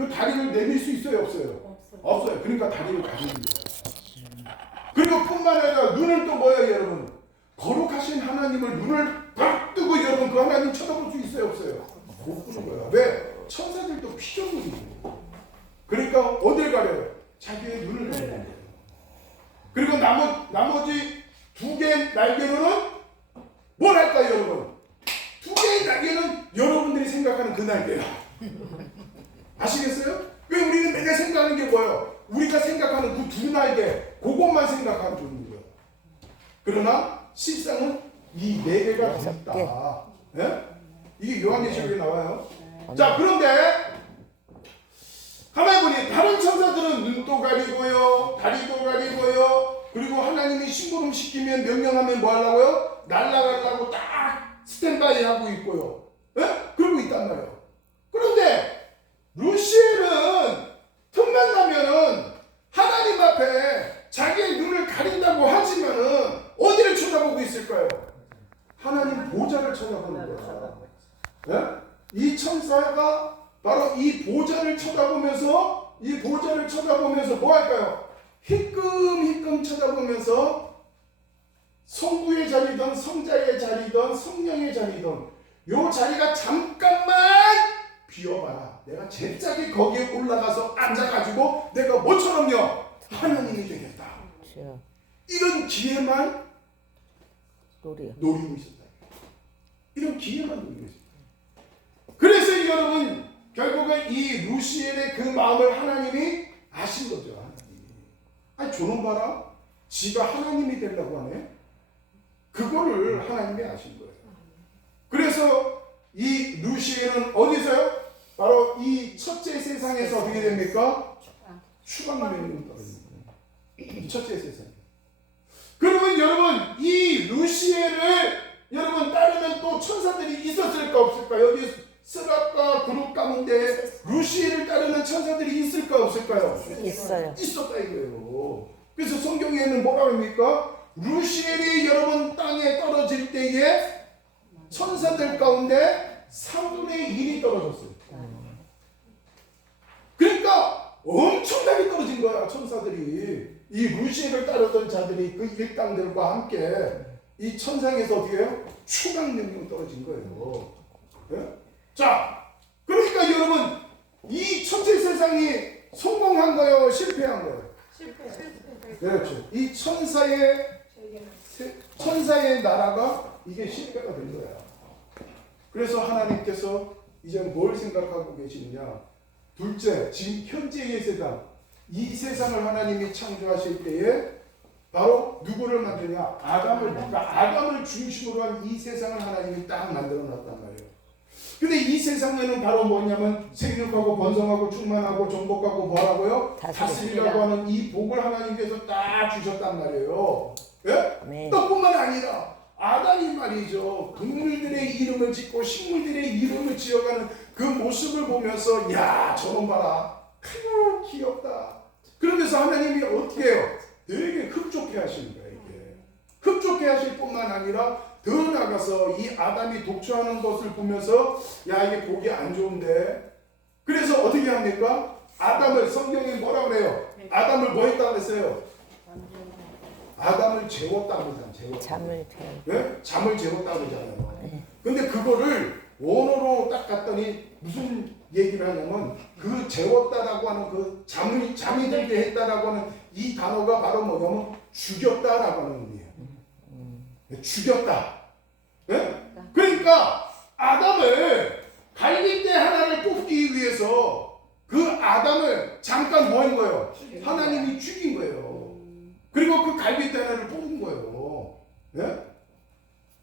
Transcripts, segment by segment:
그 다리를 내밀 수 있어요, 없어요? 없어요. 그러니까 다리를 가리는 거예요. 그리고 뿐만 아니라 눈은 또 뭐예요, 여러분? 거룩하신 하나님을 눈을 딱 뜨고 여러분 그 하나님 쳐다볼 수 있어요, 없어요? 못 보는 거야. 왜? 천사들도 피조물이에요. 그러니까 어딜 가려요? 자기의 눈을 가리는 거예요. 그리고 나머지 두 개의 날개로는 뭘 할까요, 여러분? 두 개의 날개는 여러분들이 생각하는 그 날개야. 아시겠어요? 왜 우리는 맨날 생각하는 게 뭐예요? 우리가 생각하는 그 두 날개, 그것만 생각하면 좋은 거예요. 그러나 실상은 이 네 개가 더 있다. 네? 이게 요한계시록에 나와요. 자, 그런데 가만히 보니 다른 천사들은 눈도 가리고요, 다리도 가리고요, 그리고 하나님이 심부름 시키면 명령하면 뭐 하려고요? 날아가려고 딱 스탠바이 하고 있고요. 네? 그러고 있단 말이에요. 그런데 루시엘은 틈만 나면은 하나님 앞에 자기의 눈을 가린다고 하지만은 어디를 쳐다보고 있을까요? 하나님 보좌를 쳐다보는 거예요. 네? 이 천사가 바로 이 보좌를 쳐다보면서 뭐 할까요? 희끔희끔 쳐다보면서 성부의 자리든 성자의 자리든 성령의 자리든 요 자리가 잠깐만 비워봐라. 내가 제짝이 거기에 올라가서 앉아가지고 내가 뭐처럼요? 하나님이 되겠다. 이런 기회만 노리고 있었다. 이런 기회만 노리고 있었다. 그래서 여러분 결국은 이 루시엘의 그 마음을 하나님이 아신 거죠. 하나님이. 아니 저놈 봐라. 지가 하나님이 되려고 하네. 그거를 하나님이 아신 거예요. 그래서 이 루시엘은 어디서요? 바로 이 첫째 세상에서 어떻게 됩니까? 추방명령이 떨어집니다. 이 첫째 세상. 그러면 여러분 이 루시엘을 여러분 따르는 또 천사들이 있었을까 없을까? 여기 스락과 그룹 가운데 루시엘을 따르는 천사들이 있을까 없을까요? 있어요. 있었다 이거예요. 그래서 성경에는 뭐라 합니까? 루시엘이 여러분 땅에 떨어질 때에 천사들 가운데 3분의 1이 떨어졌어요. 그러니까 엄청나게 떨어진 거야 천사들이. 이 루시엘을 따르던 자들이 그 일당들과 함께 이 천상에서 어떻게 해요? 추방명령 떨어진 거예요. 네? 자, 그러니까 여러분 이 천체 세상이 성공한 거예요? 실패한 거예요? 실패. 그렇죠. 이 천사의 나라가 이게 실패가 된 거야. 그래서 하나님께서 이제 뭘 생각하고 계시느냐? 둘째, 지금 현재의 세상, 이 세상을 하나님이 창조하실 때에 바로 누구를 만드냐? 아담을. 그러니까 아담을 중심으로 한 이 세상을 하나님이 딱 만들어 놨단 말이에요. 근데 이 세상에는 바로 뭐냐면 생육하고 번성하고 충만하고 정복하고 뭐라고요? 다스리라고 하는 이 복을 하나님께서 딱 주셨단 말이에요. 예? 네. 또뿐만 아니라 아담이 말이죠. 동물들의 이름을 짓고 식물들의 이름을 지어가는 그 모습을 보면서 야 저놈 봐라. 아유 귀엽다. 그러면서 하나님이 어떻게 해요? 되게 흡족해 하시는 거예요. 이게. 흡족해 하실 뿐만 아니라 더 나가서 이 아담이 독초하는 것을 보면서 야 이게 보기 안 좋은데 그래서 어떻게 합니까? 아담을 성경에 뭐라 그래요? 아담을 뭐 했다고 했어요? 아담을 재웠다고 그러잖아요. 잠을 재워. 네? 잠을 재웠다고 그러잖아요. 근데 그거를 원어로 딱 갔더니 무슨 얘기를 하냐면 그 재웠다라고 하는 그 잠이 들게 했다라고 하는 이 단어가 바로 뭐냐면 죽였다라고 하는 의미예요. 죽였다. 네? 그러니까 아담을 갈빗대 하나를 뽑기 위해서 그 아담을 잠깐 뭐 한 거예요? 하나님이 죽인 거예요. 그리고 그 갈빗대 하나를 뽑은 거예요. 네?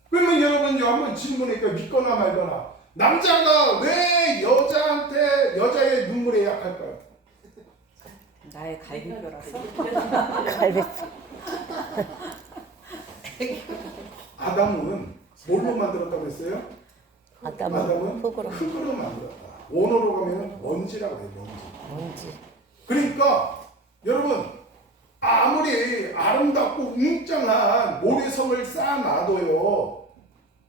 그러면 여러분 한번 질문해니까 믿거나 말거나 남자가 왜 여자의 눈물에 약할까요? 나의 갈비뼈라서. 아담은 뭘로 만들었다고 했어요? 아담은 흙으로 만들었다. 원어로 가면 먼지라고 해요. 먼지. 그러니까 여러분 아무리 아름답고 웅장한 모래성을 쌓아놔도요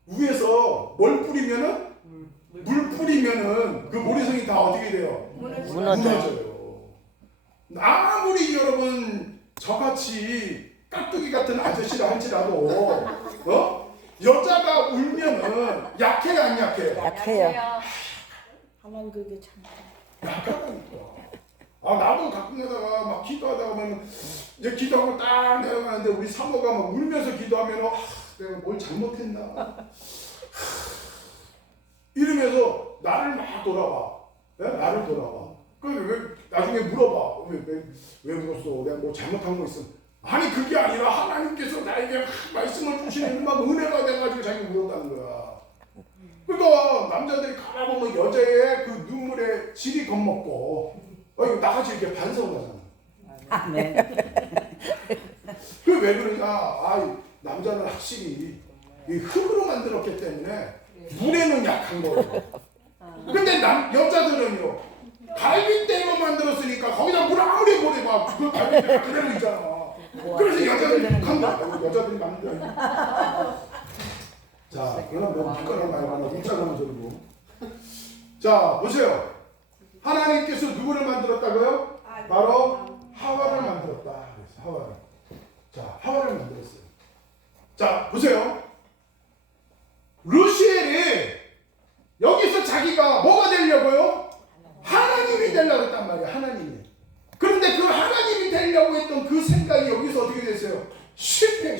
위에서 뭘 뿌리면은 물 뿌리면은 그 모래성이 다 어떻게 돼요? 무너져요. 아무리 여러분 저같이 깍두기 같은 아저씨라 할지라도 여자가 울면은 약해요 안 약해요? 약해요. 하나님 그게 참. 약하다니까. 아 나도 가끔 가다가 막 기도하다가 보면 이제 기도하고 딱 내려가는데 우리 사모가 막 울면서 기도하면 내가 뭘 잘못했나 이러면서 나를 막 돌아봐. 네? 나를 돌아봐. 왜 나중에 물어봐. 왜 울었어? 내가 뭐 잘못한 거 있어? 아니 그게 아니라 하나님께서 나에게 말씀을 주시는 막 은혜가 돼가지고 자기 울었다는 거야. 그러니까 남자들이 가보면 여자의 그 눈물에 질이 겁먹고 이거 나같이 이렇게 반성하잖아. 아멘. 그 왜 그러냐? 남자는 확실히 이 흙으로 만들었기 때문에 물에는 약한 거예요. 근데 여자들은요 갈빗대로 만들었으니까 거기다 물 아무리 보내봐 그 갈빗대가 그대로 있잖아. 그래서 여자들이 약한 거야. 여자들이 만든 거야. 자, 그럼 뭐 믿거나 말거나 웃자는 소리고. 자, 보세요. 하나님께서 누구를 만들었다고요? 바로 하와를 만들었다. 그래서 하와를. 자, 하와를 만들었어요. 자, 보세요. 루시엘이 여기서 자기가 뭐가 되려고요? 하나님이 되려고 했단 말이에요. 하나님이. 그런데 그 하나님이 되려고 했던 그 생각이 여기서 어떻게 됐어요? 실패.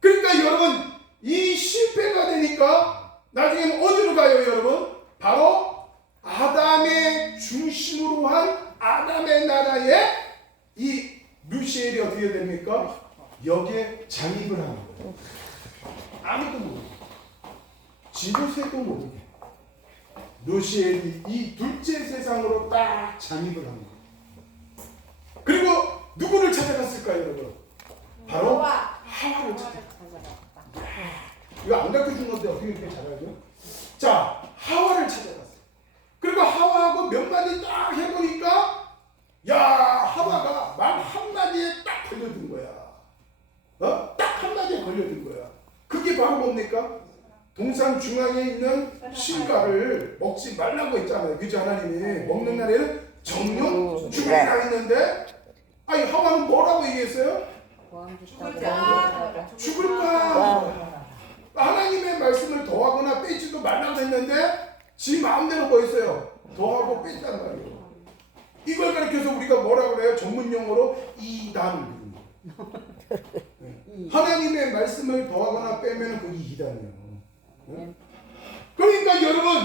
그러니까 여러분 이 실패가 되니까 나중에는 어디로 가요 여러분? 바로 아담의 중심으로 한 아담의 나라에 이 루시엘이 어떻게 됩니까? 여기에 잠입을 하는 거예요. 아무도 모르게 지도새도 모르게 루시엘이 이 둘째 세상으로 딱 잠입을 한 거예요. 그리고 누구를 찾아갔을까요 여러분? 바로 하와를 찾아갔어요. 이거 안 가르쳐준 건데 어떻게 이렇게 잘하죠? 자, 하와를 찾아갔어요. 그리고 하와하고 몇 마디 딱 해보니까 하와가 말 한마디에 딱 걸려든 거야. 딱 한마디에 걸려든 거야. 그게 바로 뭡니까? 동산 중앙에 있는 실과를 먹지 말라고 했잖아요. 그죠? 하나님이 먹는 날에는 정령 죽으리라 했는데 하와는 뭐라고 얘기했어요? 죽을까? 하나님의 말씀을 더하거나 빼지도 말라고 했는데 지 마음대로 뭐 했어요? 더하고 뺐단 말이에요. 이걸 가르쳐서 우리가 뭐라 그래요? 전문 용어로 이단. 하나님의 말씀을 더하거나 빼면 그게 이단이에요. 그러니까 여러분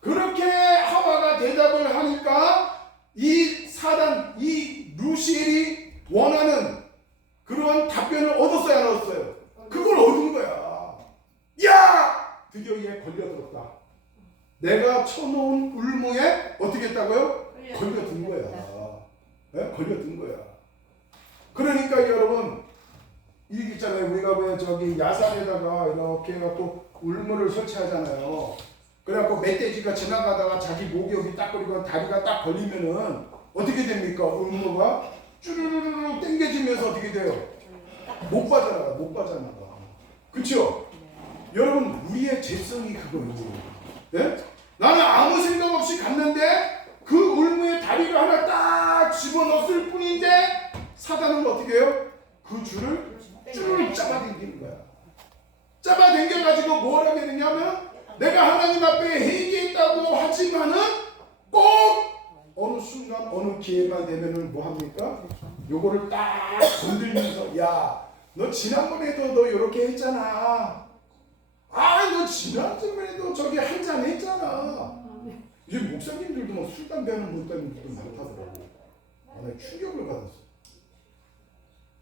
그렇게 하와가 대답을 하니까 이 사단, 이 루시엘이 원하는 그런 답변을 얻었어요 안 얻었어요? 그걸 얻은 거야. 드디어 얘 걸려들었다. 내가 쳐놓은 울무에 어떻게 했다고요? 걸려든 거야. 네? 걸려든 거야. 그러니까 여러분 이게 있잖아요. 우리가 왜 저기 야산에다가 이렇게 해갖고 울무를 설치하잖아요. 그래갖고 멧돼지가 지나가다가 자기 목이 여기 딱 걸리고 다리가 딱 걸리면은 어떻게 됩니까? 울무가 쭈르르르 땡겨지면서 어떻게 돼요? 못 빠져나가. 그쵸? 여러분 우리의 죄성이 그거예요. 네? 나는 아무 생각 없이 갔는데 그 울무에 다리를 하나 딱 집어넣었을 뿐인데 사단은 어떻게 해요? 그 줄을 쭉 잡아당기는 거야. 잡아당겨가지고 뭘 하게 되냐면 내가 하나님 앞에 회개했다고 하지만은 꼭 어느 순간 어느 기회만 되면은 뭐 합니까? 요거를 딱 건들면서 너 지난번에도 너 이렇게 했잖아. 너 지난번에도 저기 한잔 했잖아. 이제 목사님들도 뭐 술, 담배 하는 목사님들도 많다더라고. 나 충격을 받았어.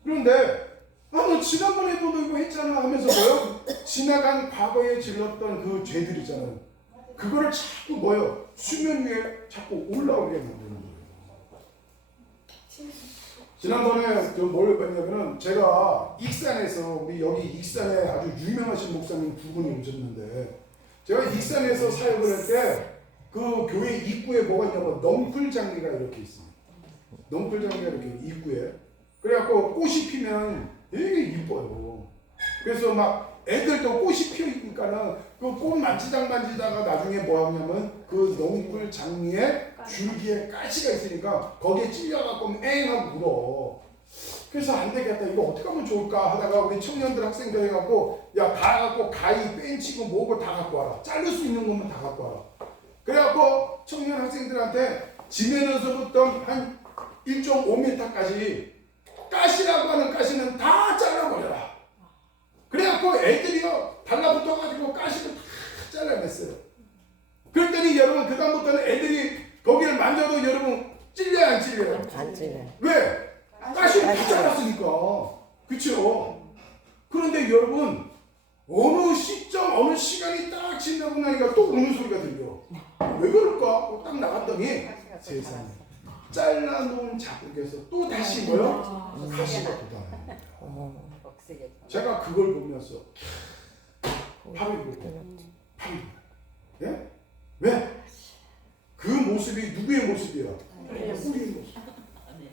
그런데 너 지난번에도 너 이거 했잖아 하면서 뭐요? 지나간 과거에 질렀던 그 죄들이잖아요. 그거를 자꾸 뭐요? 수면 위에 자꾸 올라오게 만드는 거예요. 지난번에 뭘 봤냐면은 제가 익산에서 우리 여기 익산에 아주 유명하신 목사님 두 분이 오셨는데 제가 익산에서 사역을 할 때 그 교회 입구에 뭐가 있냐면 넝쿨 장미가 이렇게 있습니다. 넝쿨 장미가 이렇게 입구에 그래갖고 꽃이 피면 되게 이뻐요. 그래서 막 애들도 꽃이 피어 있으니까는 그 꽃 만지다가 나중에 뭐 하냐면 그 농풀 장미에 줄기에 가시가 있으니까 거기에 찔려갖고 앵하고 물어. 그래서 안 되겠다. 이거 어떻게 하면 좋을까 하다가 우리 청년들 학생들 해갖고 야 다 갖고 가위 벤치고 뭐고 다 갖고 와라. 자를 수 있는 것만 다 갖고 와라. 그래갖고 청년 학생들한테 지면에서부터 한 1.5m까지 가시라고 하는 가시는 다 잘라버려라. 그래갖고 애들이요 달라붙어가지고 가시를 다 잘라냈어요. 그랬더니 여러분 그 다음부터는 애들이 거기를 만져도 여러분 찔려야 안 찔려요? 안 찔려. 왜? 가시를 다 잘랐으니까. 그쵸? 그런데 여러분 어느 시점 어느 시간이 딱 지나고 나니까 또 우는 소리가 들려. 왜 그럴까? 딱 나갔더니 세상에 잘라놓은 자국에서 또 다시 뭐요? 가시가 돋아나는 거예요. 제가 그걸 보면서 팔을 보고 예? 왜? 그 모습이 누구의 모습이야? 우리의 모습.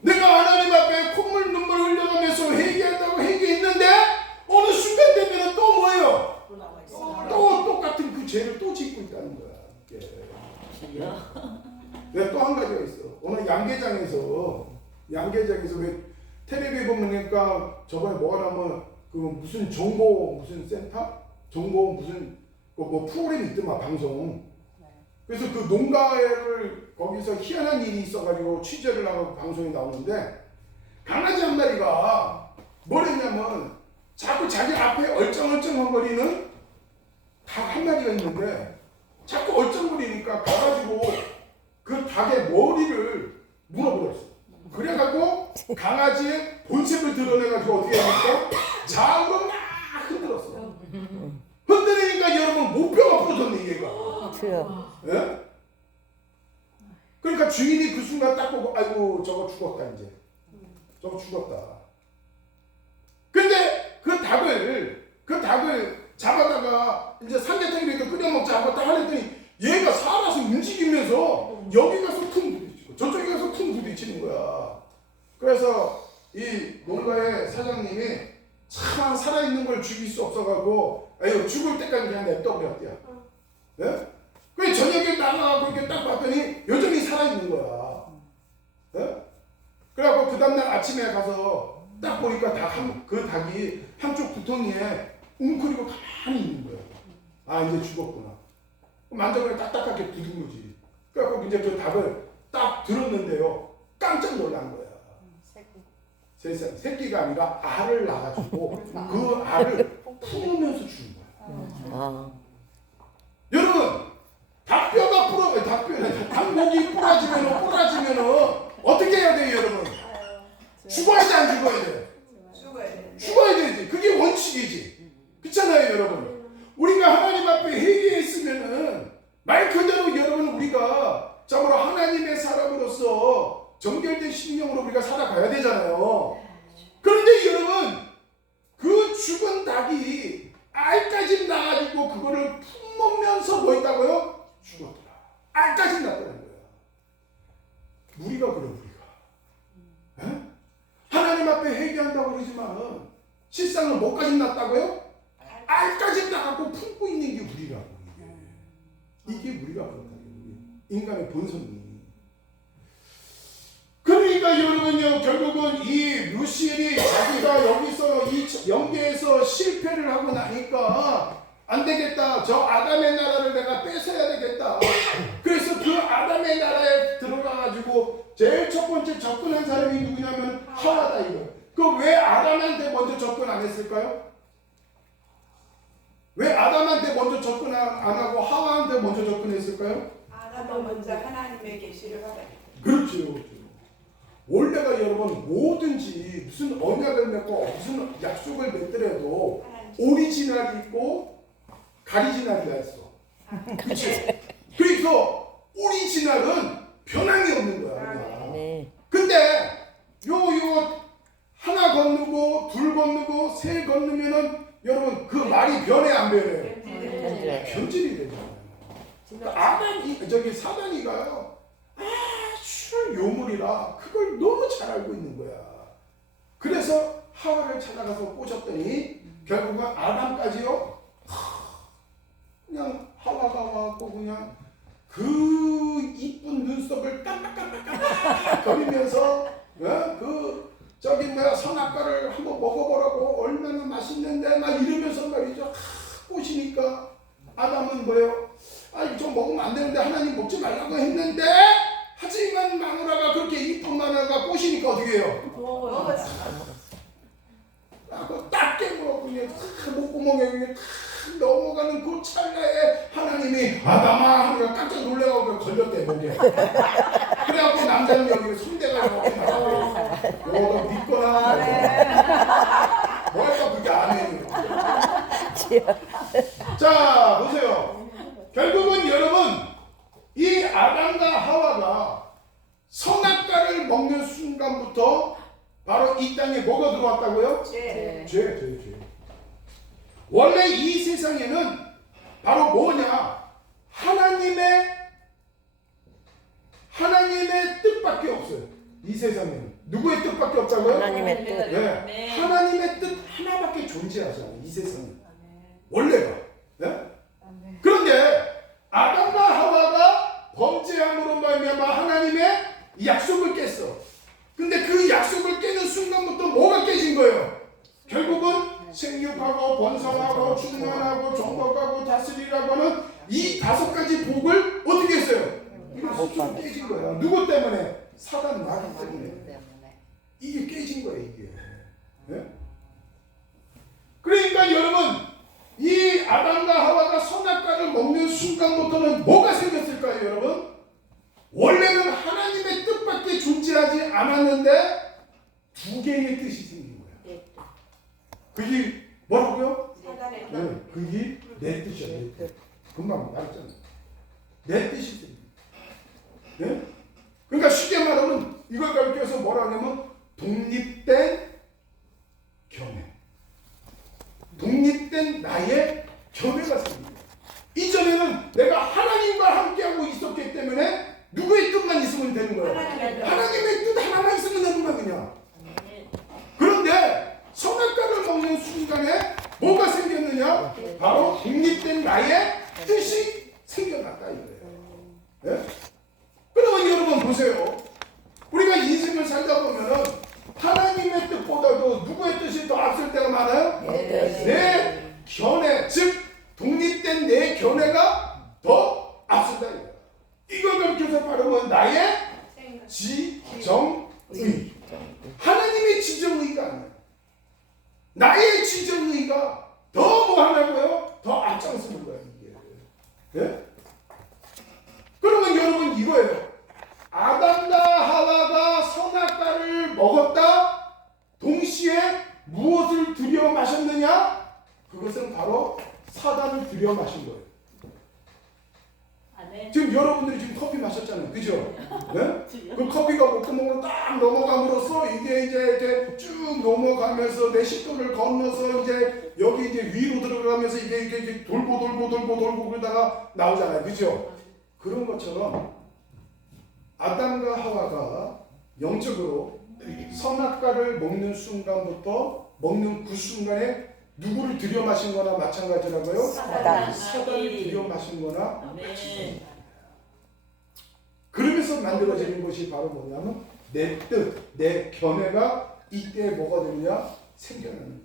내가 하나님 앞에 콧물 눈물 흘려가면서 회개한다고 회개했는데 어느 순간 되면 또 뭐예요? 또 똑같은 그 죄를 또 짓고 있다는 거야. 내가 또 한 가지가 있어. 오늘 양계장에서 왜 텔레비에 보니까 저번에 뭐가 나면 그 무슨 정보 무슨 센터? 정보 무슨 뭐 프로그램이 있더만 방송. 그래서 그 농가를 거기서 희한한 일이 있어가지고 취재를 하고 방송에 나오는데 강아지 한 마리가 뭐랬냐면 자꾸 자기 앞에 얼쩡얼쩡거리는 닭 한 마리가 있는데 자꾸 얼쩡거리니까 가가지고 그 닭의 머리를 물어버렸어. 그래갖고 강아지의 본색을 드러내가지고 어떻게 했어? 좌우로 막 흔들었어. 흔들으니까 여러분 목뼈가 부러졌네 얘가. 주여. 예? 그러니까 주인이 그 순간 딱 보고 아이고 저거 죽었다 이제. 저거 죽었다. 근데 그 닭을 잡아다가 이제 삼계탕이니까 끓여 먹자 하고 딱 하랬더니 얘가 살아서 움직이면서 여기 가서 쿵 부딪히고 저쪽에 가서 쿵 부딪히는 거야. 그래서 이 농가의 사장님이 참 살아있는 걸 죽일 수 없어가지고 아유 죽을 때까지 그냥 냅둬버렸대요. 예? 그래 저녁에 나가고 이렇게 딱 봤더니 여전히 살아있는 거야. 예? 그래갖고 그 다음날 아침에 가서 딱 보니까 그 닭이 한쪽 구덩이에 웅크리고 가만히 있는 거야. 아 이제 죽었구나. 만져보니 딱딱하게 굳은 거지. 그래갖고 이제 그 닭을 딱 들었는데요. 깜짝 놀란 거야. 세상 새끼가 아니라 알을 낳아주고 그 알을 품으면서 주는 거야. 여러분 닭뼈가 닭목이 부러지면은 어떻게 해야 돼요, 여러분? 죽어야지 안 죽어야 돼? 죽어야 되지. 그게 원칙이지. 그렇잖아요, 여러분. 우리가 하나님 앞에 회개했으면은 말 그대로 여러분 우리가 참으로 하나님의 사람으로서 정결된 심령으로 우리가 살아가야 되잖아요. 그런데 여러분 그 죽은 닭이 알까지 나가지고 그거를 품으면서 뭐 했다고요? 죽었더라. 알까지 났다는 거야. 우리가 그래 우리가. 에? 하나님 앞에 회개한다고 그러지만 실상은 뭐까지 났다고요? 알까지 나가고 품고 있는 게 우리라고. 이게 우리가 그렇다. 인간의 본성이. 그러니까 여러분요 결국은 이 루시엘이 자기가 여기서 이 연계에서 실패를 하고 나니까 안 되겠다. 저 아담의 나라를 내가 뺏어야 되겠다. 그래서 그 아담의 나라에 들어가가지고 제일 첫 번째 접근한 사람이 누구냐면 하와다 이거. 그 왜 아담한테 먼저 접근 안 했을까요? 왜 아담한테 먼저 접근 안 하고 하와한테 먼저 접근했을까요? 아담은 먼저 하나님의 계시를 받았기 때문에. 그렇죠. 원래가 여러분 뭐든지 무슨 언약을 맺고 무슨 약속을 맺더라도 오리지널이 있고 가리지널이가 있어. 그렇죠? 그래서 오리지널은 변함이 없는 거야. 네. 근데 요 하나 건너고 둘 건너고 세 건너면은 여러분 그 말이 변해 안 변해요? 변질이 되잖아요. 그러니까 사단이가요 아주 요물이라 그걸 너무 잘 알고 있는 거야. 그래서 하와를 찾아가서 꼬셨더니 결국은 아담까지요. 그냥 하와가 와갖고 그냥 그 이쁜 눈썹을 깜빡깜빡깜빡 거리면서 그 저기 뭐야 선악과를 한번 먹어보라고 얼마나 맛있는데 막 이러면서 말이죠. 꼬시니까 아담은 뭐예요? 아 좀 먹으면 안 되는데 하나님 먹지 말라고 했는데 하지만 마누라가 그렇게 이쁜 마누라가 꼬시니까 어떻게 해요? 딱 깨물어 그냥 목구멍에 그냥 넘어가는 그 찰나에 하나님이 아담아 하니까 깜짝 놀래가지고 걸렸대 목에. 그래갖고 남자는 여기 손대가 이렇게 나가고 너 믿거나 뭐할까 그게 안 해요. 자 보세요. 결국은 여러분 이 아담과 하와가 선악과를 먹는 순간부터 바로 이 땅에 뭐가 들어왔다고요? 죄. 원래 이 세상에는 바로 뭐냐? 하나님의 뜻밖에 없어요. 이 세상에는 누구의 뜻밖에 없다고요? 하나님의 뜻. 네. 하나님의 뜻 하나밖에 존재하지 않아요. 이 세상은 원래가. 네? 그런데 아담과 하와가 범죄함으로 말미암아 하나님의 약속을 깼어. 근데 그 약속을 깨는 순간부터 뭐가 깨진 거예요? 결국은 생육하고 번성하고 충만하고 정복하고 다스리라고 하는 이 5가지 복을 어떻게 했어요? 이거 스스로 깨진 거야. 누구 때문에? 사단 마귀 때문에. 이게 깨진 거예요. 이게. 네? 그러니까 여러분 이 아담과 하와가 선악과를 먹는 순간부터는 뭐가 생겼을까요? 여러분? 원래는 하나님의 뜻밖에 존재하지 않았는데 2개의 뜻이 생긴 거야. 그게 뭐라고요? 네, 그게 내 뜻이야. 내 뜻. 금방 말했잖아. 내 뜻이 생긴 거야. 네? 그러니까 쉽게 말하면 이걸 가르쳐서 뭐라 하냐면 독립된 견해. 독립된 나의 견해가 생긴 거야. 이전에는 내가 하나님과 함께하고 있었기 때문에 누구의 뜻만 있으면 되는 거예요? 하나님의 뜻 하나만 있으면 되는 거야 그냥. 그런데 선악과를 먹는 순간에 뭐가 생겼느냐? 바로 독립된 나의 뜻이 생겨났다 이거예요. 네? 그러면 여러분 보세요. 우리가 인생을 살다 보면은 하나님의 뜻보다도 누구의 뜻이 더 앞설 때가 많아요? 내 견해, 즉 독립된 내 견해가 더 앞선다 이거예요. 이걸 가르쳐서 바르면 나의 지정의. 하나님의 지정의가 아니에요. 나의 지정의가 더 뭐 하냐고요? 더 앞장서는 거예요 이게. 네? 그러면 여러분 이거예요. 아담과 하와가 선악과를 먹었다. 동시에 무엇을 들여 마셨느냐? 그것은 바로 사단을 들여 마신 거예요. 지금 여러분들이 지금 커피 마셨잖아요. 그죠? 네? 그 커피가 목구멍으로 딱 넘어감으로써 이게 이제 쭉 넘어가면서 내 식도를 건너서 이제 여기 이제 위로 들어가면서 이게 돌고 그러다가 나오잖아요. 그죠? 그런 것처럼 아담과 하와가 영적으로 선악과를 먹는 순간부터 먹는 그 순간에 누구를 들여 마신 거나 마찬가지라고요? 사단을 들여 마신 거나 마찬가지입니다. 그러면서 만들어지는 것이 바로 뭐냐면 내 뜻, 내 견해가 이때 뭐가 되느냐? 생겨나는 거예요.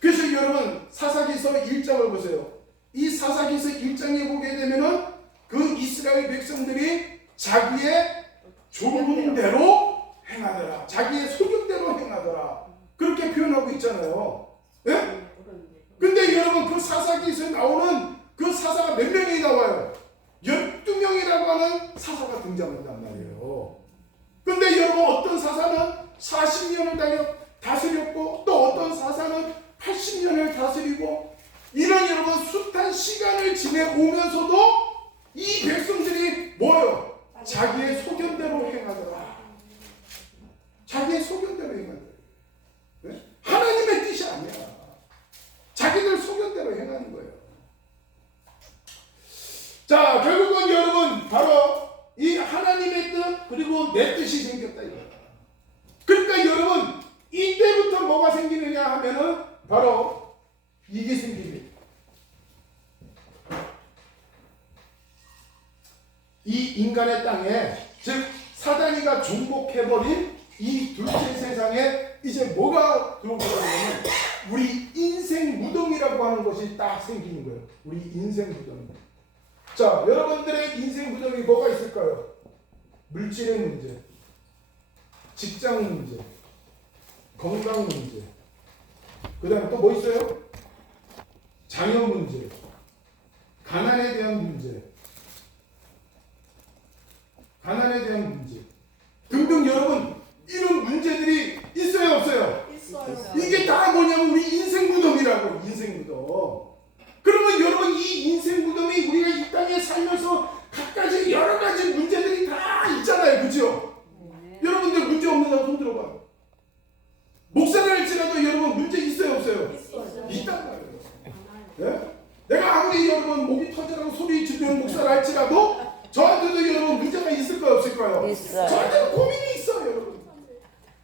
그래서 여러분 사사기서 1장을 보세요. 이 사사기서 1장에 보게 되면은 그 이스라엘 백성들이 자기의 좋은 대로 행하더라. 자기의 소견대로 행하더라. 그렇게 표현하고 있잖아요. 예? 근데 여러분 그 사사기에서 나오는 그 사사가 몇 명이 나와요? 12명이라고 하는 사사가 등장한단 말이에요. 근데 여러분 어떤 사사는 40년을 다스렸고 또 어떤 사사는 80년을 다스리고 이런 여러분 숱한 시간을 지내오면서도 이 백성들이 뭐예요? 자기의 소견대로 행하더라. 자기의 소견대로 행하더라. 네? 하나님의 뜻이 아니야. 자기들 소견대로 행하는 거예요. 자, 결국은 여러분 바로 이 하나님의 뜻 그리고 내 뜻이 생겼다 이거야. 그러니까 여러분 이때부터 뭐가 생기느냐 하면은 바로 이게 생기네. 이 인간의 땅에, 즉 사단이가 종복해버린 이 둘째 세상에 이제 뭐가 들어오냐면 우리 인생 무덤이라고 하는 것이 딱 생기는 거예요. 우리 인생 무덤. 자, 여러분들의 인생 무덤이 뭐가 있을까요? 물질의 문제, 직장 문제, 건강 문제, 그 다음에 또 뭐 있어요? 자녀 문제, 가난에 대한 문제, 가난에 대한 문제 등등. 여러분, 이런 문제들이 있어요 없어요? 있어요. 이게 다 뭐냐면 우리 인생 무덤이라고. 인생 무덤. 그러면 여러분, 이 인생 무덤이 우리가 이 땅에 살면서 갖가지 여러 가지 문제들이 다 있잖아요, 그죠? 여러분들 문제 없는 사람 손 들어봐요. 목사를 할지라도 여러분 문제 있어요 없어요? 있어요. 있단 말이에요. 예? 내가 아무리 여러분 목이 터지라고 소리 지르는 목사를 할지라도 저한테도 여러분 문제가 있을까요 없을까요? 있어요. 저한테도 고민이 있어요, 여러분.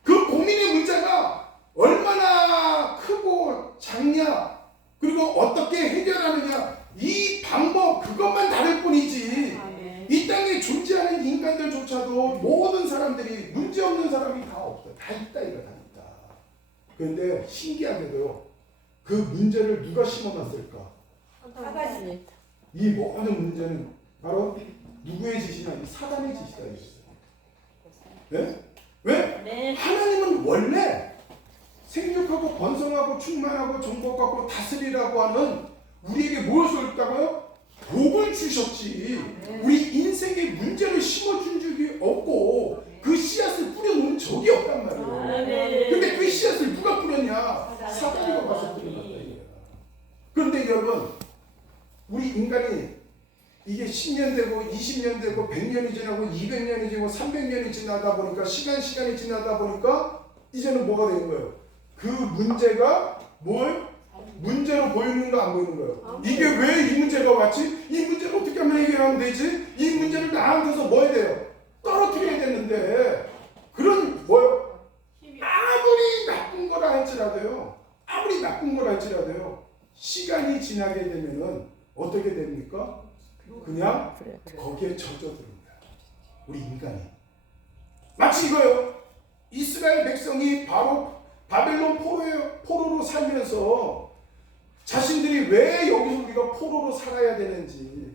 그 고민의 문제가 얼마나 크고 작냐, 그리고 어떻게 해결하느냐, 이 방법 그것만 다를 뿐이지 이 땅에 존재하는 인간들조차도 모든 사람들이 문제 없는 사람이 다 없어요. 다 있다, 이거 다 있다. 그런데 신기하게도요, 그 문제를 누가 심어놨을까? 사단이. 이 모든 문제는 바로 누구의 짓이냐? 이 사단의 짓이다. 네? 왜? 네. 하나님은 원래 생육하고 번성하고 충만하고 정복하고 다스리라고 하는 우리에게 무엇을 줬다고요? 복을 주셨지. 우리 인생에 문제를 심어준 적이 없고 그 씨앗을 뿌려놓은 적이 없단 말이에요. 근데 그 씨앗을 누가 뿌렸냐? 사단이가 와서 뿌려놨다 이거야. 그런데 여러분, 우리 인간이 이게 10년 되고 20년 되고 100년이 지나고 200년이 지나고 300년이 지나다 보니까 시간이 지나다 보니까 이제는 뭐가 되는 거예요? 그 문제가 뭘? 문제로 보이는 거 안 보이는 거예요? 이게 왜 이 문제가 왔지? 이 문제를 어떻게 하면 해결하면 되지? 이 문제를 나한테서 뭐 해야 돼요? 떨어뜨려야 되는데 그런 뭐요? 아무리 나쁜 거라 할지라도요, 아무리 나쁜 거라 할지라도요, 시간이 지나게 되면은 어떻게 됩니까? 그냥 거기에 젖어드는 거야, 우리 인간이. 마치 이거요, 이스라엘 백성이 바로 바벨론 포로로 살면서 자신들이 왜 여기서 우리가 포로로 살아야 되는지,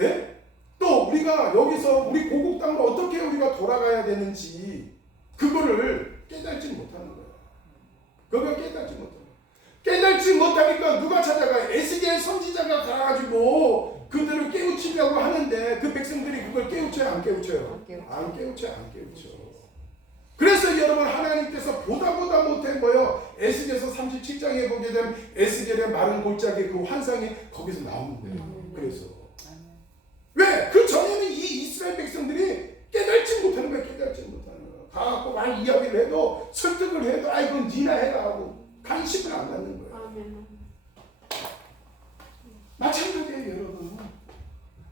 예? 또 우리가 여기서 우리 고국 땅으로 어떻게 우리가 돌아가야 되는지 그거를 깨닫지 못하는 거예요. 그걸 깨닫지 못하는 거예요. 깨닫지 못하니까 누가 찾아가요? 에스겔 선지자가 가가지고 그들을 깨우치려고 하는데 그 백성들이 그걸 깨우쳐요 안 깨우쳐요? 안 깨우쳐. 그래서 여러분, 하나님께서 보다 못해 뭐요? 에스겔서 37장에 보게 되면 에스겔의 마른 골짜기 그 환상이 거기서 나오는 거예요. 그래서 왜? 그 전에는 이 이스라엘 백성들이 깨닫지 못하는 거예요. 가갖고 막 이야기를 해도 설득을 해도 이건 니나 해라 하고 관심을 안 갖는 거예요. 마찬가지예요, 여러분.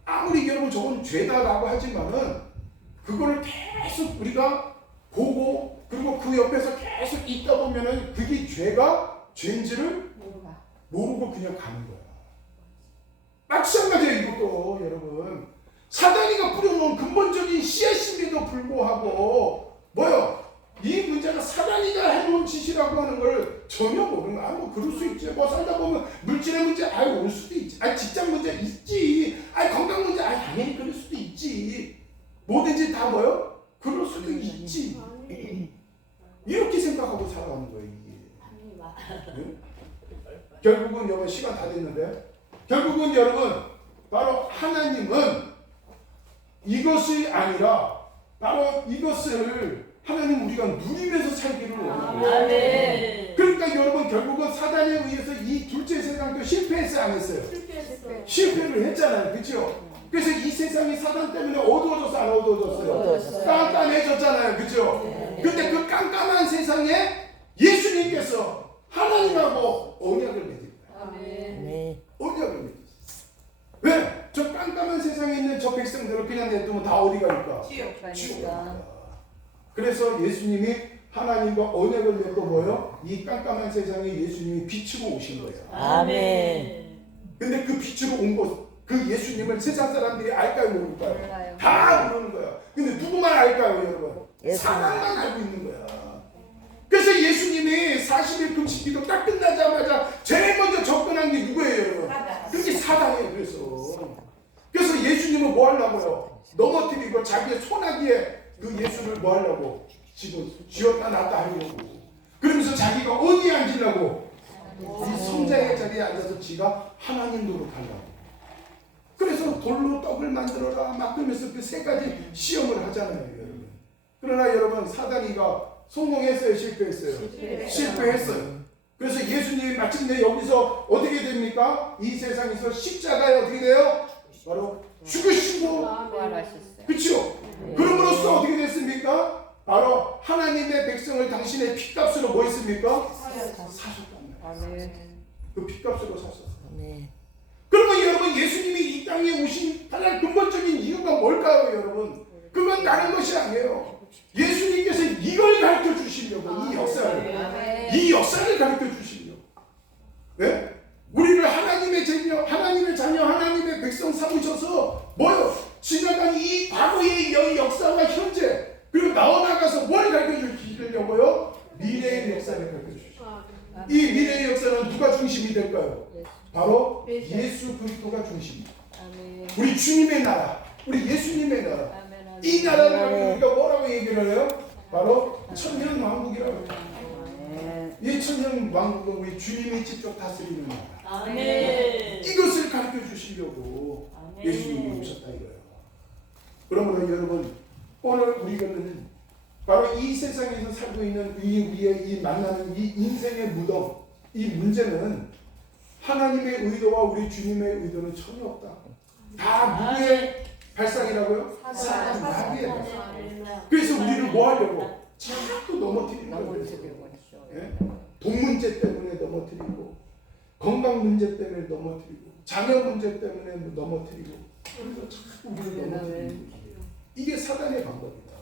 아무리 여러분 저건 죄다라고 하지만은 그거를 계속 우리가 보고 그리고 그 옆에서 계속 있다 보면은 그게 죄인지를 모르고 그냥 가는 거야. 마찬가지예요, 이것도 여러분. 사단이가 뿌려놓은 근본적인 씨앗임에도 불구하고 뭐요? 이 문제가 사단이가 해놓은 짓이라고 하는 걸 전혀 모르는 거야. 뭐 그럴 수 있지. 뭐 살다 보면 물질의 문제 올 수도 있지. 직장 문제 있지. 건강 문제 당연히 그럴 수도 있지. 뭐든지 다 뭐요? 그럴 수도 있지. 이렇게 생각하고 살아가는 거예요, 이게. 네? 결국은 여러분, 시간 다 됐는데, 결국은 여러분, 바로 하나님은 이것이 아니라 바로 이것을 하나님 우리가 누리면서 살기를 원해요. 그러니까 여러분, 결국은 사단에 의해서 이 둘째 세상도 실패했어요, 안 했어요? 실패를 했잖아요, 그렇죠? 그래서 이 세상이 사단 때문에 어두워졌어, 안 어두워졌어요? 깜깜해졌잖아요, 그렇죠? 근데 그 깜깜한 세상에 예수님께서 하나님하고 언약을 맺은 거예요. 언약을 맺었어요. 왜? 저 깜깜한 세상에 있는 저 백성들을 그냥 내두면 다 어디 갈까? 지옥. 지옥. 그래서 예수님이 하나님과 언약을 맺고 뭐요? 이 깜깜한 세상에 예수님이 비추고 오신 거예요. 아멘. 근데 그 빛으로 온 곳, 그 예수님을 세상 사람들이 알까요, 모를까요? 몰라요. 다 모르는 거야. 근데 누구만 알까요, 여러분? 예수님. 사람만 알고 있는 거야. 그래서 예수님이 40일 금식 기도 딱 끝나자마자 제일 먼저 접근한 게 누구예요, 여러분? 그게 사단이에요. 그래서 예수님은 뭐 하려고요? 넘어뜨리고 자기의 소나기에 그 예수를 뭐 하려고? 지금 쥐었다 놨다 하려고. 그러면서 자기가 어디에 앉으려고? 이 성자의 자리에 앉아서 지가 하나님 노릇하려고. 그래서 돌로 떡을 만들어라 막 그러면서 그 세 가지 시험을 하잖아요, 여러분. 그러나 여러분, 사단이가 성공했어요, 실패했어요? 실패했어요. 그래서 예수님이 마침내 여기서 어떻게 됩니까? 이 세상에서 십자가에 어떻게 돼요? 바로 죽으시고 부활하셨어요. 그렇죠? 그럼으로써 어떻게 됐습니까? 바로 하나님의 백성을 당신의 핏값으로 뭐 했습니까? 사셨단 말이에요. 그 핏값으로 사셨어요. 아멘. 그러면 여러분, 예수님이 이 땅에 오신 가장 근본적인 이유가 뭘까요, 여러분? 그건 다른 것이 아니에요. 예수님께서 이걸 가르쳐 주시려고, 이 역사를 가르쳐 주시려고. 네? 우리를 하나님의 자녀, 하나님의 백성 삼으셔서 뭐요? 지나간 이 과거의 역사와 현재, 그리고 나와나가서 뭘 가르쳐 주시려고요? 미래의 역사를 가르쳐 주시죠. 이 미래의 역사는 누가 중심이 될까요? 바로 예수 그리스도가 중심입니다. 우리 주님의 나라, 우리 예수님의 나라. 이 나라를 가지고 우리가 뭐라고 얘기를 해요? 바로 천년왕국이라고 해요. 이 천년왕국은 우리 주님이 직접 다스리는 나라. 이것을 가르쳐 주시려고 예수님이 오셨다 이거예요. 그러므로 여러분, 오늘 우리는 바로 이 세상에서 살고 있는 우리의 이 만나는 이 인생의 무덤, 이 문제는 하나님의 의도와 우리 주님의 의도는 전혀 없다. 다 누구의 발상이라고요? 사단 마귀의 발상. 그래서 우리를 뭐 하려고? 자꾸 넘어뜨리는 거예요. 예? 돈 문제 때문에 넘어뜨리고, 건강 문제 때문에 넘어뜨리고, 자녀 문제 때문에 넘어뜨리고, 그래서 자꾸 우리를 넘어뜨리는 거예요. 이게 사단의 방법이다.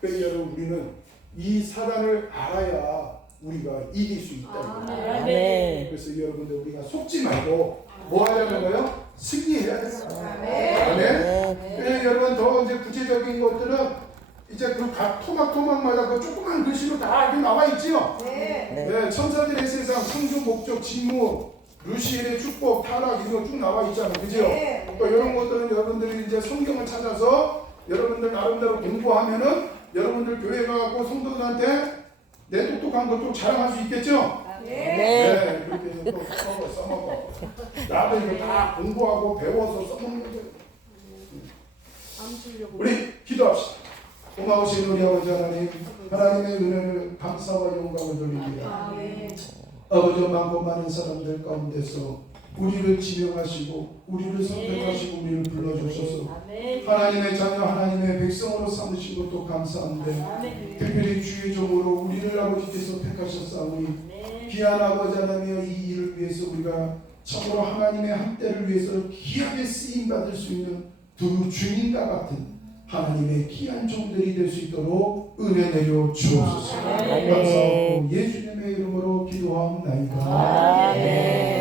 그래서 여러분, 우리는 이 사단을 알아야 우리가 이길 수 있다. 아멘. 그래서 여러분들, 우리가 속지 말고 뭐 하려는 거예요? 승리해야 돼요. 아멘. 그래서 여러분, 더 이제 구체적인 것들은 이제 그 각 토막마다 그 조그만 글씨로 다 이렇게 나와 있지요. 네, 천사들의 세상, 창조 목적, 직무, 루시엘의 축복, 타락 이런 거 쭉 나와 있잖아요, 그죠? 또 이런 것들은 여러분들이 이제 성경을 찾아서 여러분들 나름대로 공부하면은 여러분들 교회 가고 성도들한테 내 똑똑한 것 좀 자랑할 수 있겠죠? 네, 그렇게 또 써먹고 나도 이거 다 공부하고 배워서 써먹는 거예요. 우리 기도합시다. 고마우신 우리 아버지 하나님, 하나님의 은혜를 감사와 영광을 돌립니다. 아버지, 많고 많은 사람들 가운데서 우리를 지명하시고 우리를 선택하시고 우리를 불러주셔서 하나님의 자녀, 하나님의 백성으로 삼으신 것도 감사한데, 특별히 주의 종으로 우리를 아버지께서 택하셨사오니 귀한 아버지 하나님의 이 일을 위해서 우리가 참으로 하나님의 한때를 위해서 귀하게 쓰임받을 수 있는 두 주님과 같은 하나님의 귀한 종들이 될 수 있도록 은혜 내려 주옵소서. 감사하고 예수님의 이름으로 기도하옵나이다. 아멘.